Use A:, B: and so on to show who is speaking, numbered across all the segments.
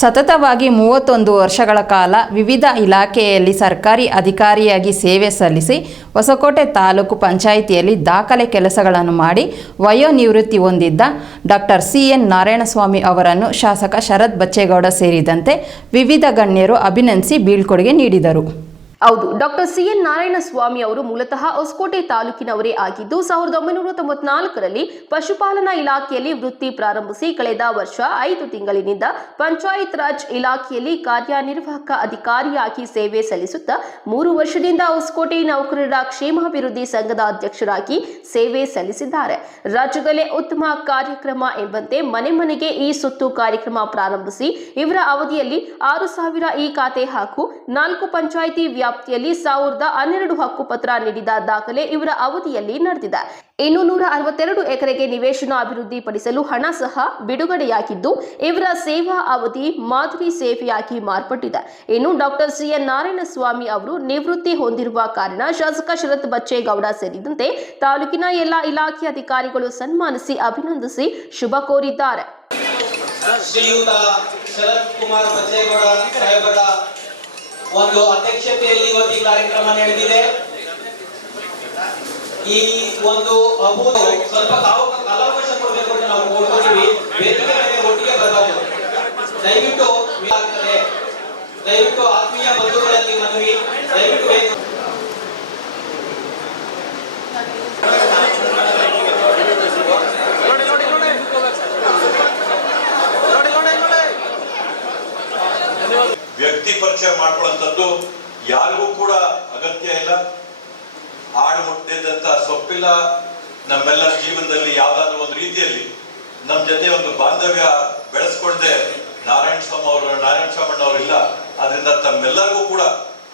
A: ಸತತವಾಗಿ ಮೂವತ್ತೊಂದು ವರ್ಷಗಳ ಕಾಲ ವಿವಿಧ ಇಲಾಖೆಯಲ್ಲಿ ಸರ್ಕಾರಿ ಅಧಿಕಾರಿಯಾಗಿ ಸೇವೆ ಸಲ್ಲಿಸಿ ಹೊಸಕೋಟೆ ತಾಲೂಕು ಪಂಚಾಯಿತಿಯಲ್ಲಿ ದಾಖಲೆ ಕೆಲಸಗಳನ್ನು ಮಾಡಿ ವಯೋನಿವೃತ್ತಿ ಹೊಂದಿದ್ದ ಡಾಕ್ಟರ್ ಸಿ ಎನ್ ನಾರಾಯಣಸ್ವಾಮಿ ಅವರನ್ನು ಶಾಸಕ ಶರತ್ ಬಚ್ಚೇಗೌಡ ಸೇರಿದಂತೆ ವಿವಿಧ ಗಣ್ಯರು ಅಭಿನಂದಿಸಿ ಬೀಳ್ಕೊಡುಗೆ ನೀಡಿದರು.
B: ಹೌದು, ಡಾಕ್ಟರ್ ಸಿ ಎನ್ ನಾರಾಯಣಸ್ವಾಮಿ ಅವರು ಮೂಲತಃ ಹೊಸಕೋಟೆ ತಾಲೂಕಿನವರೇ ಆಗಿದ್ದು, ಸಾವಿರದ ಒಂಬೈನೂರ ತೊಂಬತ್ನಾಲ್ಕರಲ್ಲಿ ಪಶುಪಾಲನಾ ಇಲಾಖೆಯಲ್ಲಿ ವೃತ್ತಿ ಪ್ರಾರಂಭಿಸಿ, ಕಳೆದ ವರ್ಷ ಐದು ತಿಂಗಳಿನಿಂದ ಪಂಚಾಯತ್ ರಾಜ್ ಇಲಾಖೆಯಲ್ಲಿ ಕಾರ್ಯನಿರ್ವಾಹಕ ಅಧಿಕಾರಿಯಾಗಿ ಸೇವೆ ಸಲ್ಲಿಸುತ್ತಾ, ಮೂರು ವರ್ಷದಿಂದ ಹೊಸಕೋಟೆ ನೌಕರರ ಕ್ಷೇಮಾಭಿವೃದ್ಧಿ ಸಂಘದ ಅಧ್ಯಕ್ಷರಾಗಿ ಸೇವೆ ಸಲ್ಲಿಸಿದ್ದಾರೆ. ರಾಜ್ಯದಲ್ಲೇ ಉತ್ತಮ ಕಾರ್ಯಕ್ರಮ ಎಂಬಂತೆ ಮನೆ ಮನೆಗೆ ಈ ಸುತ್ತು ಕಾರ್ಯಕ್ರಮ ಪ್ರಾರಂಭಿಸಿ, ಇವರ ಅವಧಿಯಲ್ಲಿ ಆರು ಸಾವಿರ ಈ ಖಾತೆ ಹಾಗೂ ನಾಲ್ಕು ಪಂಚಾಯಿತಿ ವ್ಯಾಪ್ತಿಯಲ್ಲಿ ಸಾವಿರದ ಹನ್ನೆರಡು ಹಕ್ಕುಪತ್ರ ನೀಡಿದ ದಾಖಲೆ ಇವರ ಅವಧಿಯಲ್ಲಿ ನಡೆದಿದೆ. ಇನ್ನು ನೂರ ಅರವತ್ತೆರಡು ಎಕರೆಗೆ ನಿವೇಶನ ಅಭಿವೃದ್ಧಿಪಡಿಸಲು ಹಣ ಸಹ ಬಿಡುಗಡೆಯಾಗಿದ್ದು, ಇವರ ಸೇವಾ ಅವಧಿ ಮಾದರಿ ಸೇವೆಯಾಗಿ ಮಾರ್ಪಟ್ಟಿದೆ. ಇನ್ನು ಡಾಕ್ಟರ್ ಸಿ. ಎನ್. ನಾರಾಯಣಸ್ವಾಮಿ ಅವರು ನಿವೃತ್ತಿ ಹೊಂದಿರುವ ಕಾರಣ ಶಾಸಕ ಶರತ್ ಬಚ್ಚೇಗೌಡ ಸೇರಿದಂತೆ ತಾಲೂಕಿನ ಎಲ್ಲ ಇಲಾಖೆ ಅಧಿಕಾರಿಗಳು ಸನ್ಮಾನಿಸಿ ಅಭಿನಂದಿಸಿ ಶುಭ ಕೋರಿದ್ದಾರೆ.
C: ಒಂದು ಅಧ್ಯಕ್ಷತೆಯಲ್ಲಿ ಇವತ್ತು ಕಾರ್ಯಕ್ರಮ ನಡೆದಿದೆ. ಈ ಒಂದು ಸ್ವಲ್ಪ ಕಾಲಾವಕಾಶ ಕೊಡಬೇಕು ಅಂತ ನಾವು ಕೋರ್ಕೊತೀವಿ ವೇದಿಕೆ ಮೇಲೆ ಒಟ್ಟಿಗೆ ಬರಬಹುದು ದಯವಿಟ್ಟು ಆಗ್ತದೆ ದಯವಿಟ್ಟು ಆತ್ಮೀಯ ಬಂಧುಗಳಲ್ಲಿ ಮನವಿ. ದಯವಿಟ್ಟು
D: ವ್ಯಕ್ತಿ ಪರಿಚಯ ಮಾಡ್ಕೊಳ್ಳುವಂಥದ್ದು ಯಾರಿಗೂ ಕೂಡ ಅಗತ್ಯ ಇಲ್ಲ. ಹಾಡು ಮುಟ್ಟಿದಂತ ಸೊಪ್ಪಿಲ್ಲ ನಮ್ಮೆಲ್ಲ ಜೀವನದಲ್ಲಿ ಯಾವ್ದಾದ್ರು ಒಂದು ರೀತಿಯಲ್ಲಿ. ನಮ್ಮ ಜೊತೆ ಒಂದು ಬಾಂಧವ್ಯ ಬೆಳೆಸ್ಕೊಂಡೆ ನಾರಾಯಣ ಸ್ವಾಮಿ ಅವರು, ನಾರಾಯಣ ಸ್ವಾಮಣ್ಣ ಅವರಿಲ್ಲ ಅದರಿಂದ ತಮ್ಮೆಲ್ಲರಿಗೂ ಕೂಡ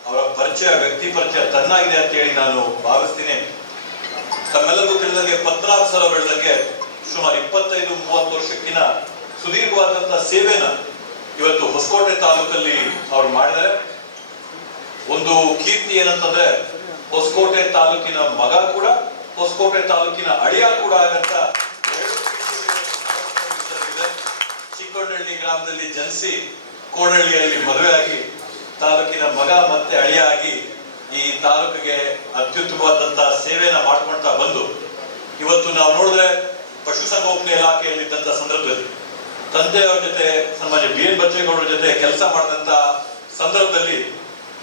D: ಅವರ ಪರಿಚಯ, ವ್ಯಕ್ತಿ ಪರಿಚಯ ತನ್ನಾಗಿದೆ ಅಂತ ಹೇಳಿ ನಾನು ಭಾವಿಸ್ತೀನಿ. ತಮ್ಮೆಲ್ಲರಿಗೂ ತಿಳಿದಂಗೆ ಪದ್ನಾಲ್ಕು ಸಲ ಬೆಳೆದಂಗೆ ಸುಮಾರು ಇಪ್ಪತ್ತೈದು, ಮೂವತ್ತು ವರ್ಷಕ್ಕಿನ ಸುದೀರ್ಘವಾದಂತಹ ಸೇವೆನ ಇವತ್ತು ಹೊಸಕೋಟೆ ತಾಲೂಕಲ್ಲಿ ಅವ್ರು ಮಾಡಿದ್ದಾರೆ. ಒಂದು ಕೀರ್ತಿ ಏನಂತಂದ್ರೆ ಹೊಸಕೋಟೆ ತಾಲೂಕಿನ ಮಗ ಕೂಡ, ಹೊಸಕೋಟೆ ತಾಲೂಕಿನ ಅಳಿಯ ಕೂಡ ಆಗಂತ. ಚಿಕ್ಕೋಡಹಳ್ಳಿ ಗ್ರಾಮದಲ್ಲಿ ಜನಿಸಿ ಕೋಡಹಳ್ಳಿಯಲ್ಲಿ ಮದುವೆ ಆಗಿ ತಾಲೂಕಿನ ಮಗ ಮತ್ತೆ ಅಳಿಯ ಆಗಿ ಈ ತಾಲೂಕಿಗೆ ಅತ್ಯುತ್ತಮವಾದಂತಹ ಸೇವೆಯನ್ನ ಮಾಡ್ಕೊಳ್ತಾ ಬಂದು, ಇವತ್ತು ನಾವು ನೋಡಿದ್ರೆ ಪಶುಸಂಗೋಪನೆ ಇಲಾಖೆಯಲ್ಲಿದ್ದಂತ ಸಂದರ್ಭದಲ್ಲಿ ತಂದೆಯವರ ಜೊತೆ ಸಮಾಜ ಬಿ ಎನ್ ಬಚ್ಚೇಗೌಡರ ಜೊತೆ ಕೆಲಸ ಮಾಡಿದಂತ ಸಂದರ್ಭದಲ್ಲಿ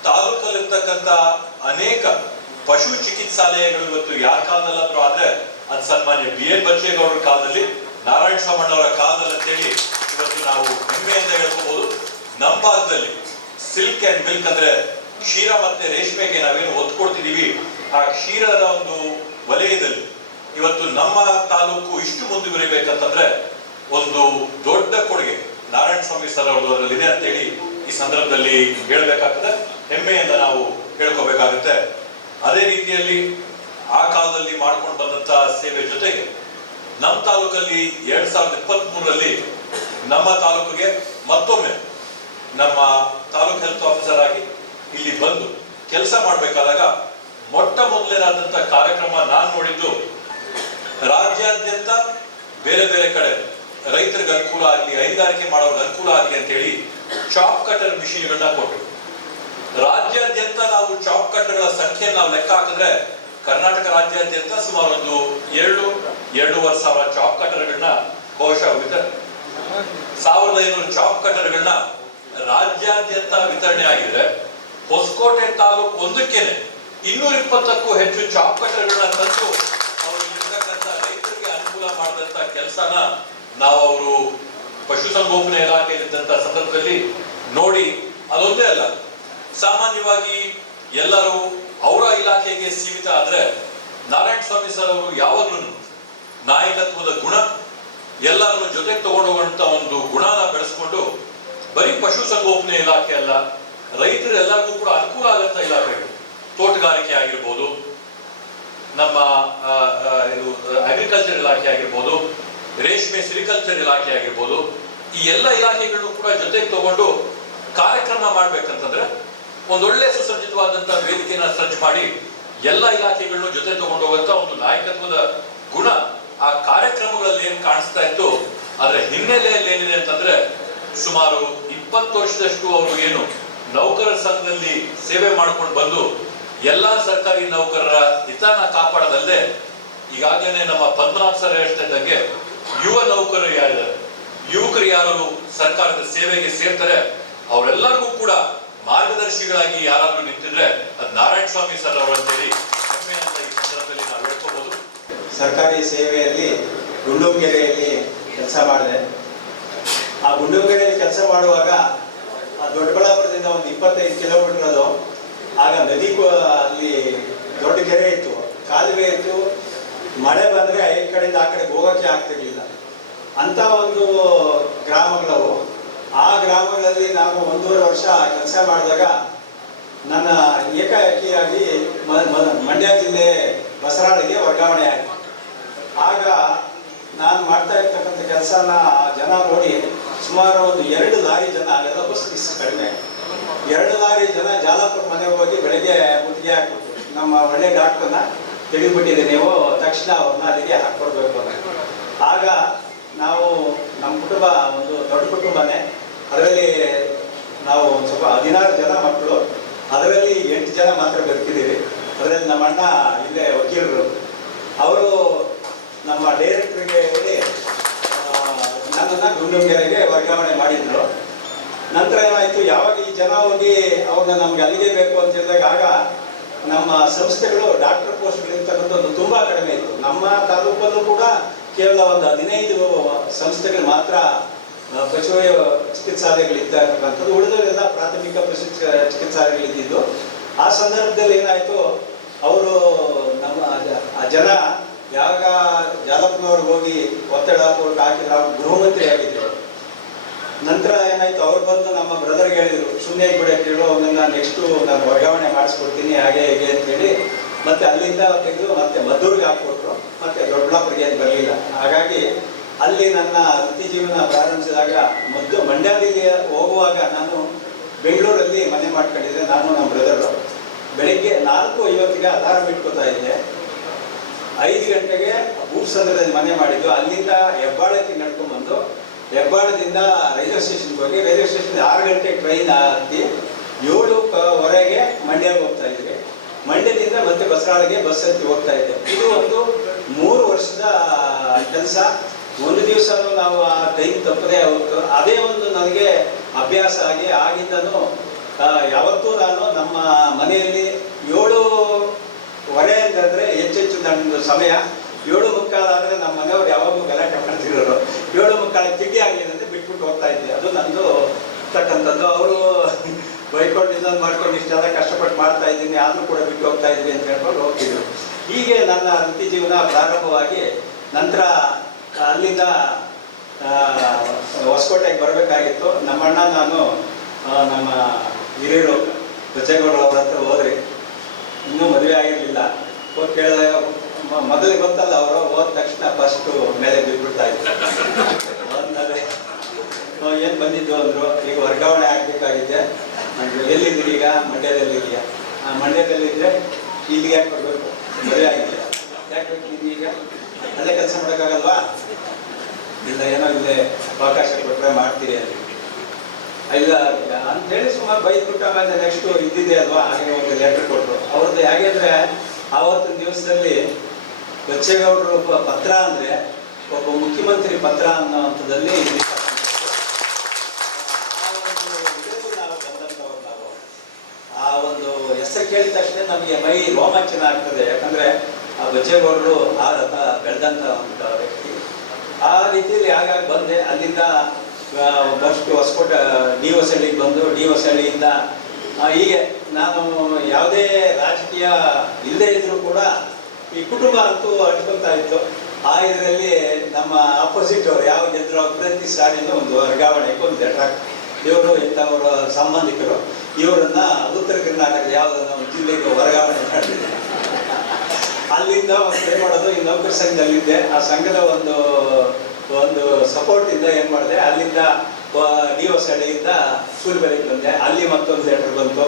D: ತಾಲೂಕಲ್ಲಿರ್ತಕ್ಕಂಥ ಅನೇಕ ಪಶು ಚಿಕಿತ್ಸಾಲಯಗಳು ಇವತ್ತು ಯಾರ ಕಾಲದಲ್ಲಾದ್ರೂ ಆದ್ರೆ ಅದು ಸನ್ಮಾನ್ಯ ಬಿ ಎನ್ ಬಚ್ಚೇಗೌಡರ ಕಾಲದಲ್ಲಿ, ನಾರಾಯಣ ಸ್ವಾಮಣ್ಣವರ ಕಾಲದಲ್ಲಿ ಅಂತೇಳಿ ಇವತ್ತು ನಾವು ಹೆಮ್ಮೆಯಿಂದ ಹೇಳ್ಕೋಬಹುದು ನಮ್ಮ ಭಾಗದಲ್ಲಿ ಸಿಲ್ಕ್ ಅಂಡ್ ಮಿಲ್ಕ್ ಅಂದ್ರೆ ಕ್ಷೀರ ಮತ್ತೆ ರೇಷ್ಮೆಗೆ ನಾವೇನು ಒತ್ತು ಕೊಡ್ತಿದೀವಿ ಆ ಕ್ಷೀರದ ಒಂದು ವಲಯದಲ್ಲಿ ಇವತ್ತು ನಮ್ಮ ತಾಲೂಕು ಇಷ್ಟು ಮುಂದುವರಿಬೇಕಂತಂದ್ರೆ ಒಂದು ದೊಡ್ಡ ಕೊಡುಗೆ ನಾರಾಯಣ ಸ್ವಾಮಿ ಸರ್ ಅವರು ಅದರಲ್ಲಿ ಇದೆ ಅಂತೇಳಿ ಈ ಸಂದರ್ಭದಲ್ಲಿ ಹೇಳಬೇಕಾಗ್ತದೆ, ಹೆಮ್ಮೆಯಿಂದ ನಾವು ಹೇಳ್ಕೋಬೇಕಾಗುತ್ತೆ. ಅದೇ ರೀತಿಯಲ್ಲಿ ಆ ಕಾಲದಲ್ಲಿ ಮಾಡ್ಕೊಂಡು ಬಂದಂತ ಸೇವೆ ಜೊತೆಗೆ ನಮ್ಮ ತಾಲೂಕಲ್ಲಿ ಎರಡ್ ಸಾವಿರದ ಇಪ್ಪತ್ತ್ ಮೂರರಲ್ಲಿ ನಮ್ಮ ತಾಲೂಕಿಗೆ ಮತ್ತೊಮ್ಮೆ ನಮ್ಮ ತಾಲೂಕ್ ಹೆಲ್ತ್ ಆಫೀಸರ್ ಆಗಿ ಇಲ್ಲಿ ಬಂದು ಕೆಲಸ ಮಾಡಬೇಕಾದಾಗ ಮೊಟ್ಟ ಮೊದಲನೇದಾದಂತ ಕಾರ್ಯಕ್ರಮ ನಾನು ನೋಡಿದ್ದು ರಾಜ್ಯಾದ್ಯಂತ ಬೇರೆ ಬೇರೆ ಕಡೆ ರೈತರಿಗೆ ಅನುಕೂಲ ಆಗಲಿ, ಹೈನುಗಾರಿಕೆ ಮಾಡೋರಿಗೆ ಅನುಕೂಲ ಆಗಲಿ ಅಂತೇಳಿ ಚಾಪ್ ಕಟರ್ ಮಿಷಿನ್ಗಳನ್ನ ಕೊಟ್ಟರು ರಾಜ್ಯಾದ್ಯಂತ ನಾವು ಚಾಪ್ ಕಟರ್ಗಳ ಸಂಖ್ಯೆ ನಾವು ಲೆಕ್ಕ ಹಾಕಿದ್ರೆ ಕರ್ನಾಟಕ ರಾಜ್ಯಾದ್ಯಂತ ಸುಮಾರು ಒಂದು ಎರಡು, ಎರಡೂವರೆ ಸಾವಿರ ಚಾಪ್ ಕಟರ್ಗಳನ್ನ ಬಹುಶಃ ವಿತರಣೆ. ಸಾವಿರದ ಐನೂರು ಚಾಪ್ ಕಟರ್ಗಳನ್ನ ರಾಜ್ಯಾದ್ಯಂತ ವಿತರಣೆ ಆಗಿದೆ ಹೊಸಕೋಟೆ ತಾಲೂಕು ಒಂದಕ್ಕೇನೆ ಇನ್ನೂರ ಇಪ್ಪತ್ತಕ್ಕೂ ಹೆಚ್ಚು ಚಾಪ್ ಕಟರ್ಗಳನ್ನ ತಂದು ಅವರು ಇರ್ತಕ್ಕಂಥ ರೈತರಿಗೆ ಅನುಕೂಲ ಮಾಡಿದಂತ ಕೆಲಸನ ನಾವು ಅವರು ಪಶುಸಂಗೋಪನೆ ಇಲಾಖೆಯಲ್ಲಿದ್ದಂತ ಸಂದರ್ಭದಲ್ಲಿ ನೋಡಿ, ಅದೊಂದೇ ಅಲ್ಲ. ಸಾಮಾನ್ಯವಾಗಿ ಎಲ್ಲರೂ ಅವರ ಇಲಾಖೆಗೆ ಸೀಮಿತ ಆದ್ರೆ ನಾರಾಯಣ ಸ್ವಾಮಿ ಸರ್ ಅವರು ಯಾವಾಗ್ಲೂ ನಾಯಕತ್ವದ ಗುಣ, ಎಲ್ಲರನ್ನು ಜೊತೆಗೆ ತಗೊಂಡೋಗುವಂತ ಒಂದು ಗುಣನ ಬೆಳೆಸ್ಕೊಂಡು ಬರೀ ಪಶುಸಂಗೋಪನೆ ಇಲಾಖೆ ಅಲ್ಲ ರೈತರೆಲ್ಲರಿಗೂ ಕೂಡ ಅನುಕೂಲ ಆಗಂತ ಇಲಾಖೆಗಳು ತೋಟಗಾರಿಕೆ ಆಗಿರ್ಬೋದು, ನಮ್ಮ ಇದು ಅಗ್ರಿಕಲ್ಚರ್ ಇಲಾಖೆ ಆಗಿರ್ಬೋದು ರೇಷ್ಮೆ ಸಿರಿಕಲ್ಚರ್ ಇಲಾಖೆ ಆಗಿರ್ಬೋದು, ಈ ಎಲ್ಲ ಇಲಾಖೆಗಳನ್ನು ಕೂಡ ಜೊತೆಗೆ ತಗೊಂಡು ಕಾರ್ಯಕ್ರಮ ಮಾಡ್ಬೇಕಂತಂದ್ರೆ ಒಂದೊಳ್ಳೆ ಸುಸಜ್ಜಿತವಾದಂತ ವೇದಿಕೆನ ಸಜ್ಜು ಮಾಡಿ ಎಲ್ಲ ಇಲಾಖೆಗಳನ್ನು ಜೊತೆ ತಗೊಂಡು ಹೋಗುವಂತ ಒಂದು ನಾಯಕತ್ವದ ಗುಣ ಆ ಕಾರ್ಯಕ್ರಮಗಳಲ್ಲಿ ಏನ್ ಕಾಣಿಸ್ತಾ ಇತ್ತು, ಅದರ ಹಿನ್ನೆಲೆಯಲ್ಲಿ ಏನಿದೆ ಅಂತಂದ್ರೆ ಸುಮಾರು ಇಪ್ಪತ್ತು ವರ್ಷದಷ್ಟು ಅವರು ಏನು ನೌಕರರ ಸಂಘದಲ್ಲಿ ಸೇವೆ ಮಾಡ್ಕೊಂಡು ಬಂದು ಎಲ್ಲಾ ಸರ್ಕಾರಿ ನೌಕರರ ಹಿತನ ಕಾಪಾಡದಲ್ಲೇ ಈಗಾಗಲೇ ನಮ್ಮ ಪದ್ಮನಾಭ ಸರ್ ಹೇಳ್ತಿದ್ದಂಗೆ ಯುವ ನೌಕರರು ಯಾರಿದ್ದಾರೆ? ಯುವಕರು ಯಾರು ಸರ್ಕಾರದ ಸೇವೆಗೆ ಸೇರ್ತಾರೆ? ಅವರೆಲ್ಲರಿಗೂ ಕೂಡ ಮಾರ್ಗದರ್ಶಿಗಳಾಗಿ ಯಾರಾದ್ರೂ ನಿಂತಿದ್ರೆ ಅದು ನಾರಾಯಣ ಸ್ವಾಮಿ ಸರ್ ಅವರಂತೇಳಿ ಅಂತ ಈ
E: ಸರ್ಕಾರಿ ಸೇವೆಯಲ್ಲಿ ಗುಂಡೂಗೆರೆಯಲ್ಲಿ ಕೆಲಸ ಮಾಡಿದೆ. ಆ ಗುಂಡೂಗೆರೆಯಲ್ಲಿ ಕೆಲಸ ಮಾಡುವಾಗ ಆ ದೊಡ್ಡಬಳ್ಳಾಪುರದಿಂದ ಒಂದು ಇಪ್ಪತ್ತೈದು ಕಿಲೋಮೀಟರ್ ಅದು. ಆಗ ನದಿ ಅಲ್ಲಿ ದೊಡ್ಡ ಕೆರೆ ಇತ್ತು. ಕಾಲುವೆ ಇತ್ತು. ಮಳೆ ಬಂದರೆ ಈ ಕಡೆಯಿಂದ ಆ ಕಡೆಗೆ ಹೋಗೋಕ್ಕೆ ಆಗ್ತಿರ್ಲಿಲ್ಲ. ಅಂಥ ಒಂದು ಗ್ರಾಮಗಳವು. ಆ ಗ್ರಾಮಗಳಲ್ಲಿ ನಾನು ಒಂದೂವರೆ ವರ್ಷ ಕೆಲಸ ಮಾಡಿದಾಗ ನನ್ನ ಏಕಾಏಕಿಯಾಗಿ ಮಂಡ್ಯ ಜಿಲ್ಲೆ ಬಸರಾಳಿಗೆ ವರ್ಗಾವಣೆ ಆಯಿತು. ಆಗ ನಾನು ಮಾಡ್ತಾ ಇರ್ತಕ್ಕಂಥ ಕೆಲಸನ ಜನ ನೋಡಿ ಸುಮಾರು ಒಂದು ಎರಡು ಲಾರಿ ಜನ ಅಲ್ಲೆಲ್ಲ ಬಸ್ ಬಿಸಿ ಕಡಿಮೆ. ಎರಡು ಲಾರಿ ಜನ ಜಾಲಪುರ ಮನೆಗೆ ಹೋಗಿ ಬೆಳಗ್ಗೆ ಮುತ್ತಿಗೆ ಹಾಕ್ಬಿಟ್ಟು ನಮ್ಮ ಒಳ್ಳೆ ಡಾಕ್ಟರ್ನ ತೆಗೆದುಬಿಟ್ಟಿದೆ ನೀವು, ತಕ್ಷಣ ಅವ್ರನ್ನ ಅಲ್ಲಿಗೆ ಹಾಕ್ಕೊಡ್ಬೇಕು ಅಂತ. ಆಗ ನಾವು ನಮ್ಮ ಕುಟುಂಬ ಒಂದು ದೊಡ್ಡ ಕುಟುಂಬನೇ. ಅದರಲ್ಲಿ ನಾವು ಒಂದು ಸ್ವಲ್ಪ ಹದಿನಾರು ಜನ ಮಕ್ಕಳು. ಅದರಲ್ಲಿ ಎಂಟು ಜನ ಮಾತ್ರ ಬದುಕಿದ್ದೀವಿ ಅದರಲ್ಲಿ ನಮ್ಮ ಅಣ್ಣ ಇಲ್ಲೇ ವಕೀಲರು. ಅವರು ನಮ್ಮ ಡೈರೆಕ್ಟ್ರಿಗೆ ಹೇಳಿ ನನ್ನ ನನ್ನನ್ನು ಗುಂಡುಂಗೆರೆಗೆ ವರ್ಗಾವಣೆ ಮಾಡಿದ್ರು. ನಂತರ ಏನಾಯಿತು, ಯಾವಾಗ ಈ ಜನ ಹೋಗಿ ಅವ್ರನ್ನ ನಮ್ಗೆ ಅಲ್ಲಿಗೆ ಬೇಕು ಅಂತ ಹೇಳಿದಾಗ ಆಗ ನಮ್ಮ ಸಂಸ್ಥೆಗಳು ಡಾಕ್ಟರ್ ಪೋಸ್ಟ್ ಇರ್ತಕ್ಕಂಥದ್ದು ತುಂಬ ಕಡಿಮೆ ಇತ್ತು. ನಮ್ಮ ತಾಲೂಕಲ್ಲೂ ಕೂಡ ಕೇವಲ ಒಂದು ಹದಿನೈದು ಸಂಸ್ಥೆಗಳು ಮಾತ್ರ ಆ, ಪಶು ಚಿಕಿತ್ಸಾಲಯಗಳು ಇದ್ದ ಇರ್ತಕ್ಕಂಥದ್ದು ಉಳಿದವರೆಲ್ಲ ಪ್ರಾಥಮಿಕ ಪಶು ಚಿಕಿತ್ಸಾಲಯಗಳಿದ್ದಿದ್ದು. ಆ ಸಂದರ್ಭದಲ್ಲಿ ಏನಾಯಿತು ಅವರು ನಮ್ಮ ಆ ಜನ ಯಾವಾಗ ಜಾಲಪ್ಪನವ್ರಿಗೆ ಹೋಗಿ ಒತ್ತಡ ಪೂರ್ವಕ ಹಾಕಿದ್ರೆ ಅವ್ರು ಗೃಹಮಂತ್ರಿ ಆಗಿದ್ರು. ನಂತರ ಏನಾಯ್ತು ಅವ್ರು ಬಂದು ನಮ್ಮ ಬ್ರದರ್ಗೆ ಹೇಳಿದ್ರು ಸುಮ್ಮನೆ ಕೂಡ ಕೇಳು ಅವನನ್ನ ನೆಕ್ಸ್ಟು ನಾನು ವರ್ಗಾವಣೆ ಮಾಡಿಸ್ಕೊಡ್ತೀನಿ ಹಾಗೆ ಹೇಗೆ ಅಂತ ಹೇಳಿ ಮತ್ತೆ ಅಲ್ಲಿಂದ ತೆಗೆದು ಮತ್ತೆ ಮದ್ದೂರಿಗೆ ಹಾಕ್ಬಿಟ್ರು ಮತ್ತೆ ದೊಡ್ಡಬಳ್ಳಾಪುರಿಗೆ ಏನು ಬರಲಿಲ್ಲ. ಹಾಗಾಗಿ ಅಲ್ಲಿ ನನ್ನ ವೃತ್ತಿ ಜೀವನ ಪ್ರಾರಂಭಿಸಿದಾಗ ಮದ್ದು ಮಂಡ್ಯದಲ್ಲಿ ಹೋಗುವಾಗ ನಾನು ಬೆಂಗಳೂರಲ್ಲಿ ಮನೆ ಮಾಡ್ಕೊಂಡಿದ್ದೆ. ನಾನು ನಮ್ಮ ಬ್ರದರು ಬೆಳಿಗ್ಗೆ ನಾಲ್ಕು ಐವತ್ತಿಗೆ ಅಲಾರಂ ಇಟ್ಕೋತಾ ಇದ್ದೆ. ಐದು ಗಂಟೆಗೆ ಭೂಸಂದ್ರದಲ್ಲಿ ಮನೆ ಮಾಡಿದ್ದು. ಅಲ್ಲಿಂದ ಹೆಬ್ಬಾಳಕ್ಕೆ ನಡ್ಕೊಂಡ್ಬಂದು ಹೆಬ್ಬಾಳದಿಂದ ರೈಲ್ವೆ ಸ್ಟೇಷನ್ಗೆ ಹೋಗಿ ರೈಲ್ವೆ ಸ್ಟೇಷನ್ ಆರು ಗಂಟೆ ಟ್ರೈನ್ ಹತ್ತಿ ಏಳು ವರೆಗೆ ಮಂಡ್ಯಕ್ಕೆ ಹೋಗ್ತಾ ಇದ್ವಿ. ಮಂಡ್ಯದಿಂದ ಮತ್ತೆ ಬಸರಾಳಿಗೆ ಬಸ್ ಹತ್ತಿ ಹೋಗ್ತಾ ಇದ್ದೆ. ಇದು ಒಂದು ಮೂರು ವರ್ಷದ ಕೆಲಸ. ಒಂದು ದಿವಸ ನಾವು ಆ ಟೈಮ್ ತಪ್ಪದೇ ಹೋಗ್ತು. ಅದೇ ಒಂದು ನನಗೆ ಅಭ್ಯಾಸ ಆಗಿ ಆಗಿದ್ದನು ಯಾವತ್ತೂ ನಾನು ನಮ್ಮ ಮನೆಯಲ್ಲಿ ಏಳು ಹೊರೆ ಅಂತಂದ್ರೆ ಹೆಚ್ಚೆಚ್ಚು ನನ್ನ ಸಮಯ. ಏಳು ಮುಕ್ಕಾಲು ಆದ್ರೆ ನಮ್ಮ ಮನೆಯವ್ರು ಯಾವಾಗಲೂ ಗಲಾಟೆ ಮಾಡ್ತಿರೋರು. ಏಳು ಮುಕ್ಕಾಲ ತಿಂಡಿ ಆಗಲಿಲ್ಲ ಅಂದರೆ ಬಿಟ್ಬಿಟ್ಟು ಹೋಗ್ತಾ ಇದ್ದೆ. ಅದು ನಂದು ತಕ್ಕಂಥದ್ದು. ಅವರು ಬೈಕೊಂಡು ಇನ್ನೊಂದು ಮಾಡ್ಕೊಂಡು ಇಷ್ಟೆಲ್ಲ ಕಷ್ಟಪಟ್ಟು ಮಾಡ್ತಾ ಇದ್ದೀನಿ, ಆದರೂ ಕೂಡ ಬಿಟ್ಟು ಹೋಗ್ತಾ ಇದ್ದೀನಿ ಅಂತ ಹೇಳ್ಕೊಂಡು ಹೋಗ್ತಿದ್ರು. ಹೀಗೆ ನನ್ನ ವೃತ್ತಿ ಜೀವನ ಪ್ರಾರಂಭವಾಗಿ ನಂತರ ಅಲ್ಲಿಂದ ಹೊಸಕೋಟೆಗೆ ಬರಬೇಕಾಗಿತ್ತು. ನಮ್ಮಣ್ಣ ನಾನು ನಮ್ಮ ಹಿರಿಯರು ಅವ್ರ ಹತ್ರ ಹೋದ್ರಿ. ಇನ್ನೂ ಮದುವೆ ಆಗಿರಲಿಲ್ಲ. ಹೋಗಿ ಕೇಳಿದಾಗ ಮೊದಲಿಗೆ ಗೊತ್ತಲ್ಲ ಅವರು, ಹೋದ ತಕ್ಷಣ ಫಸ್ಟು ಮೇಲೆ ಬಿದ್ದುಬಿಡ್ತಾ ಇದ್ರು. ಏನು ಬಂದಿದ್ದು ಅಂದರು, ಈಗ ವರ್ಗಾವಣೆ ಆಗಬೇಕಾಗಿದೆ. ಎಲ್ಲಿದ್ದೀರಿ ಈಗ? ಮಂಡ್ಯದಲ್ಲಿದೆಯಾ ಆ ಮಂಡ್ಯದಲ್ಲಿದ್ದರೆ ಇಲ್ಲಿ ಯಾಕೆ ಬರಬೇಕು? ಮದುವೆ ಆಗಿಲ್ಲ ಯಾಕೆ ಬೇಕು ಈಗ? ಅಲ್ಲೇ ಕೆಲಸ ಮಾಡೋಕ್ಕಾಗಲ್ವಾ? ಇಲ್ಲ, ಏನೋ ಇಲ್ಲೇ ಅವಕಾಶ ಕೊಟ್ಟರೆ ಮಾಡ್ತೀರಿ ಅಲ್ಲಿ. ಇಲ್ಲ ಅಂತೇಳಿ ಸುಮಾರು ಬೈದ್ಬಿಟ್ಟು ಆಮೇಲೆ ನೆಕ್ಸ್ಟ್ ಇದ್ದಿದೆ ಅಲ್ವಾ? ಹಾಗೆ ಒಂದು ಲೆಟರ್ ಕೊಟ್ಟರು. ಅವ್ರದ್ದು ಹೇಗೆ ಅಂದರೆ ಆವತ್ತಿನ ದಿವಸದಲ್ಲಿ ಬಚ್ಚೇಗೌಡರು ಒಬ್ಬ ಪತ್ರ ಅಂದರೆ, ಒಬ್ಬ ಮುಖ್ಯಮಂತ್ರಿ ಪತ್ರ ಅನ್ನೋ ಹಂತದಲ್ಲಿ ಇದ್ದಿದ್ದು. ಆ ಒಂದು ಇದರಲ್ಲಿ ನಾವು ಬಂದಂಥವ್ರು ನಾವು. ಆ ಒಂದು ಹೆಸರು ಕೇಳಿದ ತಕ್ಷಣ ನಮಗೆ ಮೈ ರೋಮಾಂಚನ ಆಗ್ತದೆ. ಯಾಕಂದ್ರೆ ಆ ಬಚ್ಚೇಗೌಡರು ಆ ರಥ ಬೆಳೆದಂತ ಒಂದು ವ್ಯಕ್ತಿ. ಆ ರೀತಿಯಲ್ಲಿ ಆಗಾಗ ಬಂದೆ. ಅಲ್ಲಿಂದ ಫಸ್ಟ್ ಹೊಸಕೋಟೆ, ಡಿ ಹೊಸಳ್ಳಿಗೆ ಬಂದು, ಡಿ ಹೊಸಳ್ಳಿಯಿಂದ ಸಳ್ಳಿಯಿಂದ ಹೀಗೆ ನಾನು ಯಾವುದೇ ರಾಜಕೀಯ ಇಲ್ಲದೆ ಇದ್ರೂ ಕೂಡ ಈ ಕುಟುಂಬ ಅಂತೂ ಅಟ್ಕೊಳ್ತಾ ಇತ್ತು. ಆ ಇದರಲ್ಲಿ ನಮ್ಮ ಆಪೋಸಿಟ್ ಅವ್ರು ಯಾವ ಗೆದ್ರು ಅಭಿವೃದ್ಧಿ ಸಾರಿನೂ ಒಂದು ವರ್ಗಾವಣೆಗೆ ಒಂದು ಲೆಟರ್ ಇವರು ಇಂಥವರ ಸಂಬಂಧಿಕರು, ಇವರನ್ನ ಉತ್ತರ ಕರ್ನಾಟಕದ ಯಾವುದನ್ನ ಒಂದು ಜಿಲ್ಲೆಗೆ ವರ್ಗಾವಣೆ ಮಾಡಿದೆ ಅಲ್ಲಿಂದ ಒಂದು ಏನ್ ಮಾಡೋದು, ಈ ನೌಕರ ಸಂಘದಲ್ಲಿದ್ದೆ. ಆ ಸಂಘದ ಒಂದು ಒಂದು ಸಪೋರ್ಟ್ ಇಂದ ಏನ್ ಮಾಡಿದೆ, ಅಲ್ಲಿಂದ ಡಿ ಹೊಸ ಹಳ್ಳಿಯಿಂದ ಸೂರ್ಯಬೆಲೆಗೆ ಬಂದೆ. ಅಲ್ಲಿ ಮತ್ತೊಂದು ಥಿಯೇಟರ್ ಬಂತು.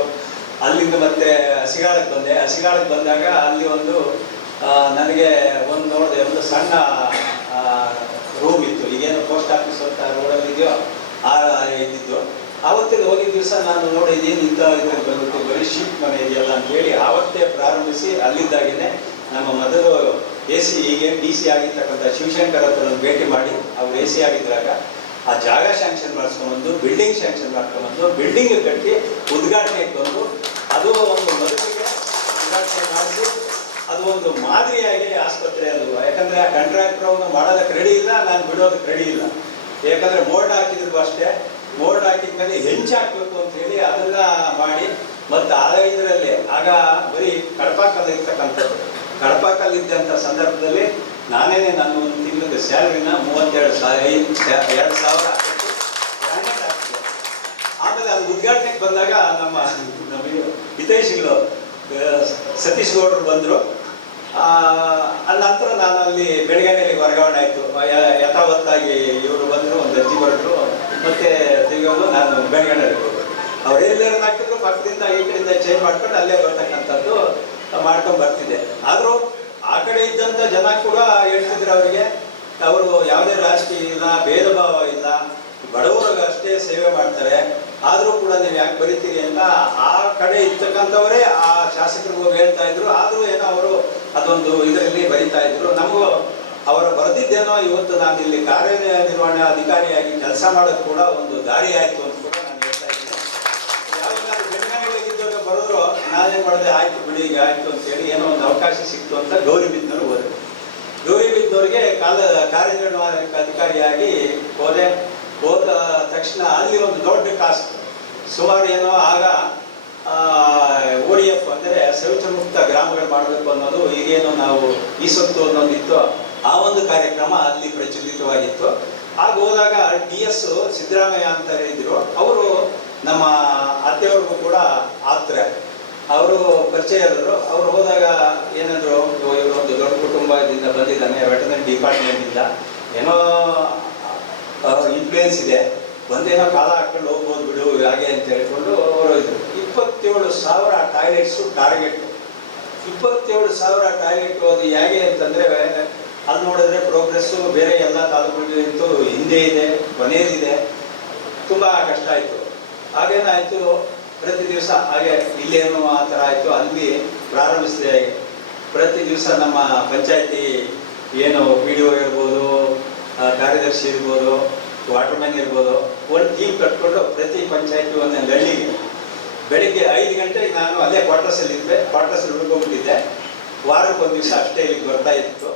E: ಅಲ್ಲಿಂದ ಮತ್ತೆ ಹಸಿಗಾಳಕ್ಕೆ ಬಂದೆ. ಹಸಿಗಾಳಕ್ಕೆ ಬಂದಾಗ ಅಲ್ಲಿ ಒಂದು ನನಗೆ ಒಂದು ನೋಡಿದೆ, ಒಂದು ಸಣ್ಣ ರೂಮ್ ಇತ್ತು. ಈಗೇನು ಪೋಸ್ಟ್ ಆಫೀಸ್ ಅಂತ ರೋಡಲ್ಲಿ ಇದೆಯೋ ಇದ್ದಿದ್ದು. ಆವತ್ತಿಗೆ ಹೋಗಿದ್ದ ದಿವಸ ನಾನು ನೋಡಿ ಇದೇನು ಇಂಥ ಇದ್ರಲ್ಲಿ ಬಂದ್ಬಿಟ್ಟು ಬರೀ ಶೀಟ್ ಮನೆ ಇದೆಯಲ್ಲ ಅಂತ ಹೇಳಿ ಆವತ್ತೇ ಪ್ರಾರಂಭಿಸಿ ಅಲ್ಲಿದ್ದಾಗೇನೆ ನಮ್ಮ ಮೊದಲು ಎ ಸಿ ಈಗೇನು ಡಿ ಸಿ ಆಗಿರ್ತಕ್ಕಂಥ ಶಿವಶಂಕರ್ ಹತ್ರ ಭೇಟಿ ಮಾಡಿ ಅವ್ರು ಎ ಸಿ ಆಗಿದ್ದಾಗ ಆ ಜಾಗ ಶಾಂಕ್ಷನ್ ಮಾಡಿಸ್ಕೊಂಡ್ಬಂದು ಬಿಲ್ಡಿಂಗ್ ಶಾಂಕ್ಷನ್ ಮಾಡ್ಕೊಂಡ್ಬಂದು ಬಿಲ್ಡಿಂಗ್ ಕಟ್ಟಿ ಉದ್ಘಾಟನೆಗೆ ಬಂದು, ಅದು ಒಂದು ಮೊದಲಿಗೆ ಉದ್ಘಾಟನೆ ಮಾಡಿಸಿ, ಅದು ಒಂದು ಮಾದರಿಯಾಗಿ ಆಸ್ಪತ್ರೆ ಅದು. ಯಾಕಂದ್ರೆ ಆ ಕಾಂಟ್ರಾಕ್ಟರ್ ಅವನು ಮಾಡೋದಕ್ಕೆ ರೆಡಿ ಇಲ್ಲ, ನಾನು ಬಿಡೋದಕ್ಕೆ ರೆಡಿ ಇಲ್ಲ. ಯಾಕಂದ್ರೆ ಬೋರ್ಡ್ ಹಾಕಿದ್ರು ಮೇಲೆ ಹೆಂಚು ಹಾಕ್ಬೇಕು ಅಂತ ಹೇಳಿ ಅದನ್ನ ಮಾಡಿ ಮತ್ತೆ ಆ ಇದರಲ್ಲಿ ಆಗ ಬರೀ ಕಡಪಾಕಲ್ಲಿ ಇರ್ತಕ್ಕಂಥದ್ದು. ಇದ್ದಂತ ಸಂದರ್ಭದಲ್ಲಿ ನಾನೇನೆ ನನ್ನ ಒಂದು ತಿಂಗಳ ಸ್ಯಾಲ್ರಿನ ಮೂವತ್ತೆರಡು ಸಾವಿರ ಎರಡು ಸಾವಿರ ಆಮೇಲೆ ಅದು ಉದ್ಘಾಟನೆಗೆ ಬಂದಾಗ ನಮ್ಮ ನಮ್ಮ ಹಿತೈಷಿಗಳು ಸತೀಶ್ ಗೌಡರು ಬಂದರು. ನಂತರ ನಾನು ಅಲ್ಲಿ ಬೆಳಗಾವಿಯಲ್ಲಿ ವರ್ಗಾವಣೆ ಆಯಿತು. ಯಥಾವತ್ತಾಗಿ ಇವರು ಬಂದರು, ಒಂದು ಅರ್ಜಿ ಬರೆದ್ರು ಮತ್ತೆ ತಿರುಗಲು ನಾನು ಬೆಳಗಾವಿಯಲ್ಲಿ ಹೋಗೋದು ಅವ್ರು ಎಲ್ಲೇ ಹಾಕಿದ್ರು ಪಕ್ಕದಿಂದ ಈ ಕಡೆಯಿಂದ ಚೇಂಜ್ ಮಾಡ್ಕೊಂಡು ಅಲ್ಲೇ ಬರ್ತಕ್ಕಂಥದ್ದು ಮಾಡ್ಕೊಂಡು ಬರ್ತಿದ್ದೆ. ಆದರೂ ಆ ಕಡೆ ಇದ್ದಂಥ ಜನ ಕೂಡ ಹೇಳ್ತಿದ್ರು ಅವರಿಗೆ, ಅವರು ಯಾವುದೇ ರಾಷ್ಟ್ರೀಯ ಇಲ್ಲ ಭೇದ ಭಾವ ಇಲ್ಲ, ಬಡವರಿಗೆ ಅಷ್ಟೇ ಸೇವೆ ಮಾಡ್ತಾರೆ. ಆದರೂ ಕೂಡ ನೀವು ಯಾಕೆ ಬರೀತೀರಿ ಅಂತ ಆ ಕಡೆ ಇರ್ತಕ್ಕಂಥವರೇ ಆ ಶಾಸಕರಿಗೆ ಹೇಳ್ತಾ ಇದ್ರು. ಆದರೂ ಏನೋ ಅವರು ಅದೊಂದು ಇದರಲ್ಲಿ ಬರೀತಾ ಇದ್ರು. ನಮಗೂ ಅವರು ಬರೆದಿದ್ದೇನೋ ಇವತ್ತು ನಾನು ಇಲ್ಲಿ ಕಾರ್ಯನಿರ್ವಹಣಾ ಅಧಿಕಾರಿಯಾಗಿ ಕೆಲಸ ಮಾಡೋದು ಕೂಡ ಒಂದು ದಾರಿ ಆಯಿತು ಅಂತ ಕೂಡ ನಾನು ಹೇಳ್ತಾ ಇದ್ದೀನಿ. ಯಾವಾಗ ಬೆಳಗಾವಿಯಾಗಿದ್ದಾಗ ಬರೆದ್ರು ನಾನೇ ಮಾಡಿದೆ ಆಯ್ತು ಬಿಡಿ, ಈಗ ಆಯ್ತು ಅಂತ ಹೇಳಿ ಏನೋ ಒಂದು ಅವಕಾಶ ಸಿಕ್ತು ಅಂತ ಗೌರಿ ಬಿದ್ದವರು ಹೋದರು. ಗೌರಿ ಬಿದ್ದವ್ರಿಗೆ ಕಾಲ ಕಾರ್ಯನಿರ್ವಾಹಕ ಅಧಿಕಾರಿಯಾಗಿ ಹೋದೆ. ಹೋದ ತಕ್ಷಣ ಅಲ್ಲಿ ಒಂದು ದೊಡ್ಡ ಕಾಸ್ಟ್ ಸುಮಾರು ಏನೋ ಆಗ ಓ ಡಿ ಎಫ್ ಅಂದರೆ ಶೌಚಮುಕ್ತ ಗ್ರಾಮಗಳು ಮಾಡಬೇಕು ಅನ್ನೋದು ಈಗೇನು ನಾವು ಈ ಸೊತ್ತು ಅನ್ನೋದಿತ್ತು. ಆ ಒಂದು ಕಾರ್ಯಕ್ರಮ ಅಲ್ಲಿ ಪ್ರಚಲಿತವಾಗಿತ್ತು. ಆಗ ಹೋದಾಗ ಡಿ ಎಸ್ ಸಿದ್ದರಾಮಯ್ಯ ಅಂತ ಇದ್ರು ಅವರು ನಮ್ಮ ಅತ್ತೆಯವ್ರಿಗೂ ಕೂಡ ಆತ್ರೆ. ಅವರು ಪರಿಚಯದರು ಅವ್ರು ಹೋದಾಗ ಏನಂದ್ರು ಇವರು ಒಂದು ದೊಡ್ಡ ಕುಟುಂಬದಿಂದ ಬಂದಿದ್ದಾನೆ ವೆಟರ್ನರಿ ಡಿಪಾರ್ಟ್ಮೆಂಟಿಂದ ಏನೋ ಇನ್ಫ್ಲೂಯೆನ್ಸ್ ಇದೆ. ಒಂದೇನೋ ಕಾಲ ಹಾಕೊಂಡು ಹೋಗ್ಬೋದು ಬಿಡು, ಹಾಗೆ ಅಂತ ಹೇಳ್ಕೊಂಡು ಅವರು ಇದ್ರು ಇಪ್ಪತ್ತೇಳು ಸಾವಿರ ಟಾಯ್ಲೆಟ್ಸು ಟಾರ್ಗೆಟ್ ಇಪ್ಪತ್ತೇಳು ಸಾವಿರ ಟಾಯ್ಲೆಟ್ ಅದು ಹೇಗೆ ಅಂತಂದ್ರೆ ಅಲ್ಲಿ ನೋಡಿದ್ರೆ ಪ್ರೋಗ್ರೆಸ್ಸು ಬೇರೆ ಎಲ್ಲ ತಾಲೂಕುಗಳಿಗಿಂತೂ ಹಿಂದೆ ಇದೆ ಕೊನೆಯದಿದೆ ತುಂಬ ಕಷ್ಟ ಆಯಿತು. ಹಾಗೇನಾಯಿತು? ಪ್ರತಿ ದಿವಸ ಹಾಗೆ ಇಲ್ಲೇನು ಆ ಥರ ಆಯಿತು. ಅಲ್ಲಿ ಪ್ರಾರಂಭಿಸಿದೆ. ಪ್ರತಿ ದಿವಸ ನಮ್ಮ ಪಂಚಾಯತಿ ಏನು ಪಿ ಡಿ ಒ ಇರ್ಬೋದು ಕಾರ್ಯದರ್ಶಿ ಇರ್ಬೋದು, ವಾಟರ್ಮ್ಯಾನ್ ಇರ್ಬೋದು ಒಂದು ಟೀಮ್ ಕಟ್ಕೊಂಡು ಪ್ರತಿ ಪಂಚಾಯತಿ ಒಂದೊಂದು ಹಳ್ಳಿಗೆ ಬೆಳಿಗ್ಗೆ ಐದು ಗಂಟೆಗೆ ನಾನು ಅಲ್ಲೇ ಕ್ವಾರ್ಟರ್ಸಲ್ಲಿ ಇದ್ದೆ ಕ್ವಾರ್ಟರ್ಸಲ್ಲಿ ಉಳ್ಕೊಂಡ್ಬಿಟ್ಟಿದ್ದೆ. ವಾರಕ್ಕೆ ಒಂದು ದಿವಸ ಅಷ್ಟೇ ಇಲ್ಲಿಗೆ ಬರ್ತಾ ಇತ್ತು.